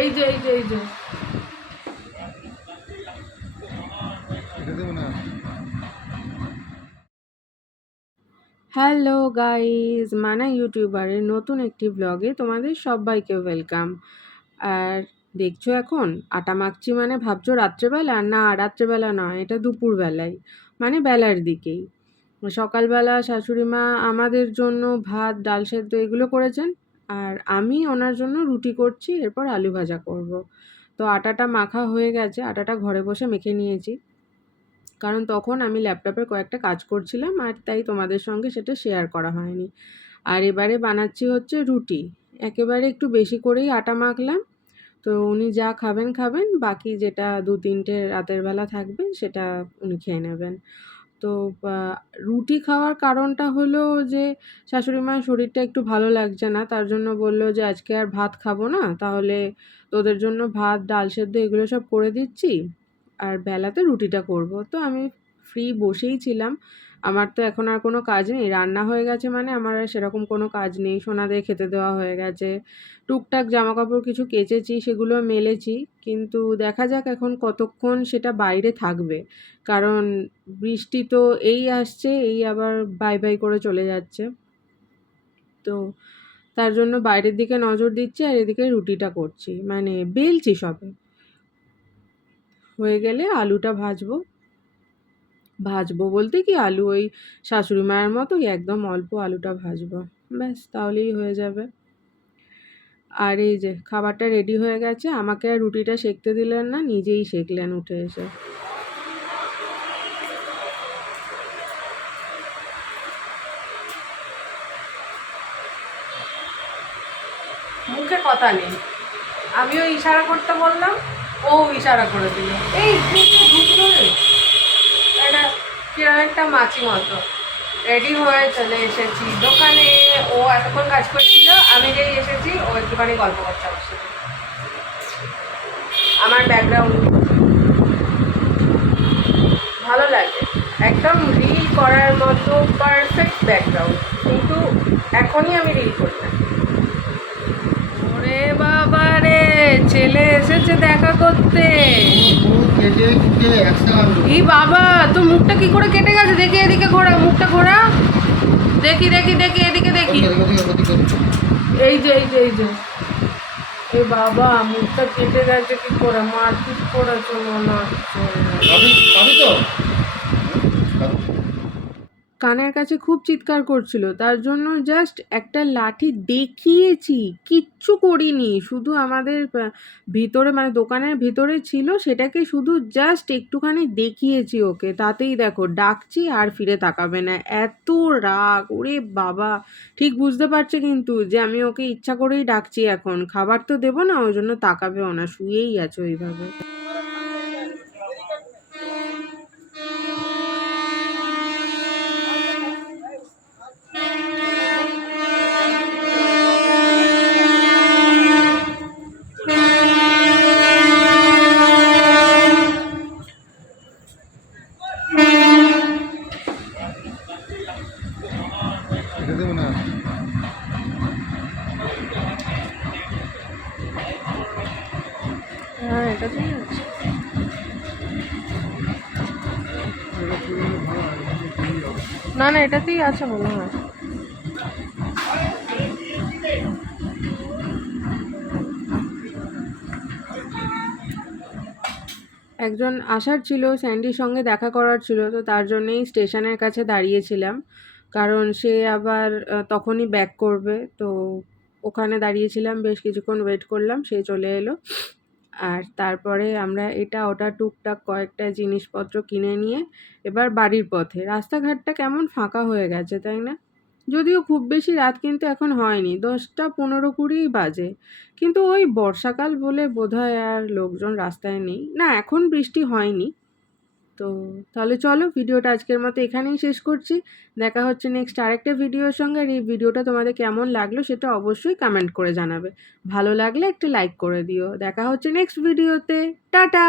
এই যে এই যে এই যে হ্যালো গাইজ, মানা ইউটিউবারের নতুন একটি ব্লগে তোমাদের সবাইকে ওয়েলকাম। আর দেখছো এখন আটা মাখছি, মানে ভাবছো রাত্রেবেলা? না, রাত্রেবেলা নয়, এটা দুপুরবেলায়, মানে বেলার দিকেই। সকালবেলা শাশুড়ি মা আমাদের জন্য ভাত, ডাল সেদ্ধ এগুলো করেছেন, আর আমি ওনার জন্য রুটি করছি, এরপর আলু ভাজা করব। তো আটাটা মাখা হয়ে গেছে, আটাটা ঘরে বসে মেখে নিয়েছি, কারণ তখন আমি ল্যাপটপের কয়েকটা কাজ করছিলাম, আর তাই তোমাদের সঙ্গে সেটা শেয়ার করা হয়নি। আর এবারে বানাচ্ছি হচ্ছে রুটি, একেবারে একটু বেশি করেই আটা মাখলাম। তো উনি যা খাবেন খাবেন, বাকি যেটা 2-3টে রাতের বেলা থাকবে সেটা উনি খেয়ে নেবেন। তো রুটি খাওয়ার কারণটা হলো যে শাশুড়ি মায়ের শরীরটা একটু ভালো লাগছে না, তার জন্য বললো যে আজকে আর ভাত খাবো না, তাহলে তোদের জন্য ভাত, ডাল সেদ্ধ এগুলো সব করে দিচ্ছি, আর বেলাতে রুটিটা করব। তো আমি ফ্রি বসেই ছিলাম, আমার তো এখন আর কোনো কাজ নেই, রান্না হয়ে গেছে মানে আমার আর সেরকম কোনো কাজ নেই, সোনাদের খেতে দেওয়া হয়ে গেছে, টুকটাক জামাকাপড় কিছু কেচেছি, সেগুলো মেলেছি, কিন্তু দেখা যাক এখন কতক্ষণ সেটা বাইরে থাকবে, কারণ বৃষ্টি তো এই আসছে, এই আবার বাই বাই করে চলে যাচ্ছে। তো তার জন্য বাইরের দিকে নজর দিচ্ছি, আর এদিকে রুটিটা করছি, মানে বেলছি সবে। হয়ে গেলে আলুটা ভাজবো। ভাজবো বলতে কি, আলু ওই শাশুড়ি মায়ের মতোই একদম অল্প আলুটা ভাজবো, ব্যাস তাহলেই হয়ে যাবে। আর এই যে খাবারটা রেডি হয়ে গেছে, আমাকে আর রুটিটা সেঁকতে দিলেন না, নিজেই সেঁকলেন উঠে এসে। মুখে কথা নেই, আমিও ইশারা করতে বললাম, ও ইশারা করে দিল। এই ঢুকলো রে, এটা কিরকম একটা মাছি মতো। রেডি হয়ে চলে এসেছি দোকানে, ও এতক্ষণ কাজ করছিল, আমি যেই এসেছি ও একটুখানি গল্প করতে বসে। আমার ব্যাকগ্রাউন্ড ভালো লাগে, একদম রিল করার মতো পারফেক্ট ব্যাকগ্রাউন্ড, কিন্তু এখনই আমি রিল করি না। ওরে বাবা রে, ছেলে এসেছে দেখা করতে। এই বাবা, তোর মুখটা কি করে কেটে গেছে? দেখি এদিকে ঘোরা, মুখটা ঘোরা, দেখি দেখি দেখি, এদিকে দেখি। এই যে এই যে এই যে, এই বাবা মুখটা কেটে গেছে কি করে? মারপিট করেছে মনে হচ্ছে। কানের কাছে খুব চিৎকার করছিল, তার জন্য জাস্ট একটা লাঠি দেখিয়েছি, কিচ্ছু করিনি, শুধু আমাদের ভিতরে মানে দোকানের ভিতরে ছিল, সেটাকে শুধু জাস্ট একটুখানি দেখিয়েছি ওকে, তাতেই দেখো ডাকছি আর ফিরে তাকাবে না, এত রাগ। ওরে বাবা, ঠিক বুঝতে পারছে কিন্তু যে আমি ওকে ইচ্ছা করেই ডাকছি, এখন খাবার তো দেবো না, ওই জন্য তাকাবেও না, শুয়েই আছে ওইভাবে। হ্যাঁ, এটাতেই আছে। না না, এটাতেই আছে মনে হয়। একজন আসার ছিল, স্যান্ডির সঙ্গে দেখা করার ছিল, তো তার জন্যেই স্টেশনের কাছে দাঁড়িয়েছিলাম, কারণ সে আবার তখনই ব্যাক করবে, তো ওখানে দাঁড়িয়েছিলাম, বেশ কিছুক্ষণ ওয়েট করলাম, সে চলে এলো। আর তারপরে আমরা এটা ওটা টুকটাক কয়েকটা জিনিসপত্র কিনে নিয়ে এবার বাড়ির পথে। রাস্তাঘাটটা কেমন ফাঁকা হয়ে গেছে, তাই না? যদিও খুব বেশি রাত কিন্তু এখন হয়নি, 10টা 15-20 বাজে, কিন্তু ওই বর্ষাকাল বলে বোধহয় আর লোকজন রাস্তায় নেই, না এখন বৃষ্টি হয়নি। তো তাহলে চলো, ভিডিওটা আজকের মতো এখানেই শেষ করছি, দেখা হচ্ছে নেক্সট আরেকটা ভিডিওর সঙ্গে। আর এই ভিডিওটা তোমাদের কেমন লাগলো সেটা অবশ্যই কমেন্ট করে জানাবে, ভালো লাগলে একটা লাইক করে দিও। দেখা হচ্ছে নেক্সট ভিডিওতে, টাটা।